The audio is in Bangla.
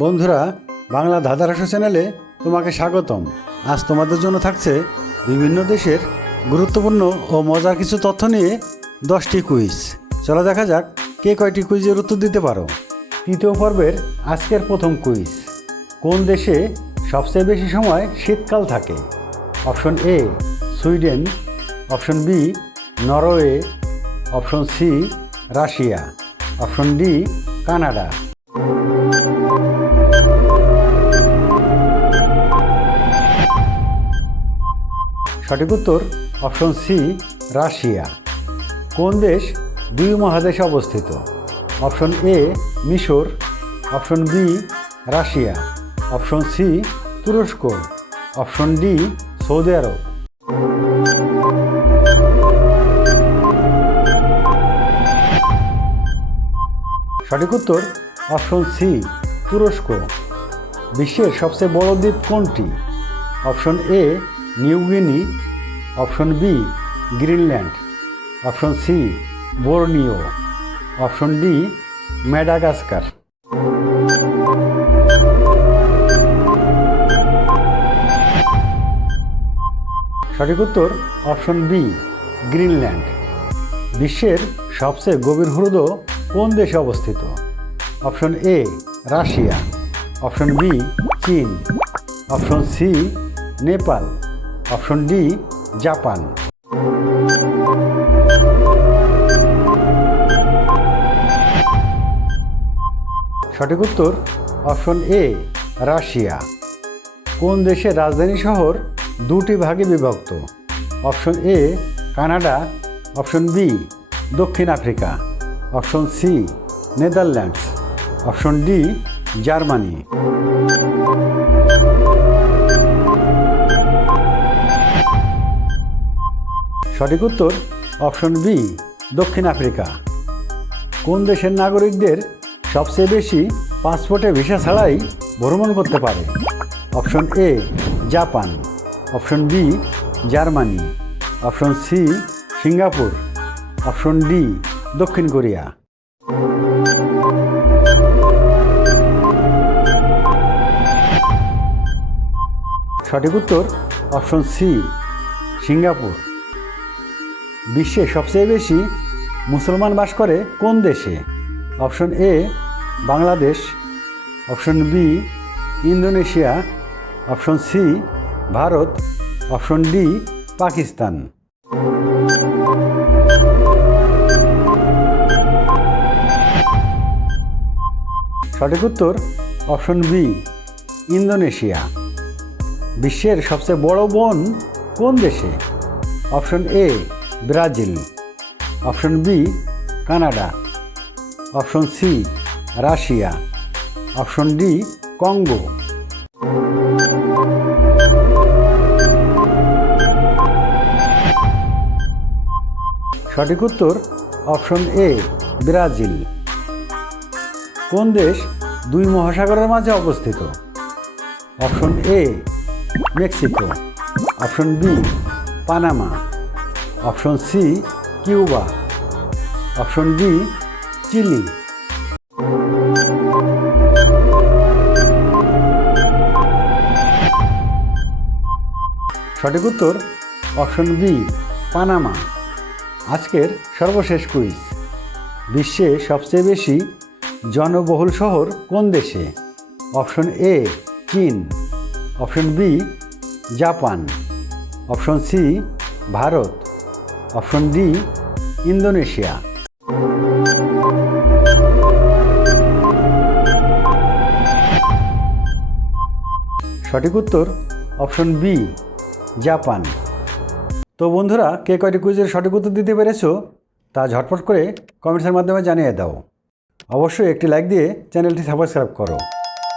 বন্ধুরা, বাংলা ধাঁধার হাসু চ্যানেলে তোমাকে স্বাগতম। আজ তোমাদের জন্য থাকছে বিভিন্ন দেশের গুরুত্বপূর্ণ ও মজার কিছু তথ্য নিয়ে দশটি কুইজ। চলো দেখা যাক কে কয়টি কুইজের উত্তর দিতে পারো। তৃতীয় পর্বের আজকের প্রথম কুইজ। কোন দেশে সবচেয়ে বেশি সময় শীতকাল থাকে? Option A, Sweden. Option B, Norway. Option C, Russia. Option D, Canada. সঠিক উত্তর অপশন সি, রাশিয়া। কোন দেশ দুই মহাদেশে অবস্থিত? অপশন এ, মিশর। Option B, Russia. Option C, তুরস্ক। অপশন ডি, সৌদি আরব। সঠিক উত্তর অপশন সি, তুরস্ক। বিশ্বের সবচেয়ে বড় দ্বীপ কোনটি? Option A New Guinea option B, Greenland, option C, Borneo, option D, Madagascar. সঠিক উত্তর, অপশন বি, গ্রিনল্যান্ড। বিশ্বের সবচেয়ে গভীর হ্রদ কোন দেশে অবস্থিত? Option A, Russia. Option B, চীন। Option C, Nepal. Option D, Japan. সঠিক উত্তর, অপশন এ, রাশিয়া। কোন দেশের রাজধানী শহর দুটি ভাগে বিভক্ত? Option A, Canada. Option B, দক্ষিণ Africa. Option C, Netherlands. Option D, Germany. সঠিক উত্তর, অপশন বি, দক্ষিণ আফ্রিকা। কোন দেশের নাগরিকদের সবচেয়ে বেশি পাসপোর্টে ভিসা ছাড়াই ভ্রমণ করতে পারে? Option A, Japan. Option B, Germany. Option C, Singapore. Option D, দক্ষিণ কোরিয়া। সঠিক উত্তর, অপশন সি, সিঙ্গাপুর। বিশ্বে সবচেয়ে বেশি মুসলমান বাস করে কোন দেশে? Option A, Bangladesh. Option B, Indonesia. Option C, Bharat. Option D, Pakistan. সঠিক উত্তর অপশন বি, ইন্দোনেশিয়া। বিশ্বের সবচেয়ে বড় বন কোন দেশে? Option A Brazil. Option B, Canada. Option C, Russia. Option D, Congo. সঠিক উত্তর, অপশন এ, ব্রাজিল। কোন দেশ দুই মহাসাগরের মাঝে অবস্থিত? Option A, Mexico. Option B, Panama. Option C, Cuba. Option D, Chile. সঠিক উত্তর, অপশন বি, পানামা। আজকের সর্বশেষ কুইজ। বিশ্বে সবচেয়ে বেশি জনবহুল শহর কোন দেশে? অপশন এ, চীন। Option B, Japan. Option C, Bharat. Option D, Indonesia. সঠিক উত্তর, অপশন বি, জাপান। তো বন্ধুরা, কে কয়টি কুইজের সঠিক উত্তর দিতে পেরেছ, তা ঝটপট করে কমেন্টসের মাধ্যমে জানিয়ে দাও। অবশ্যই একটি লাইক দিয়ে চ্যানেলটি সাবস্ক্রাইব করো।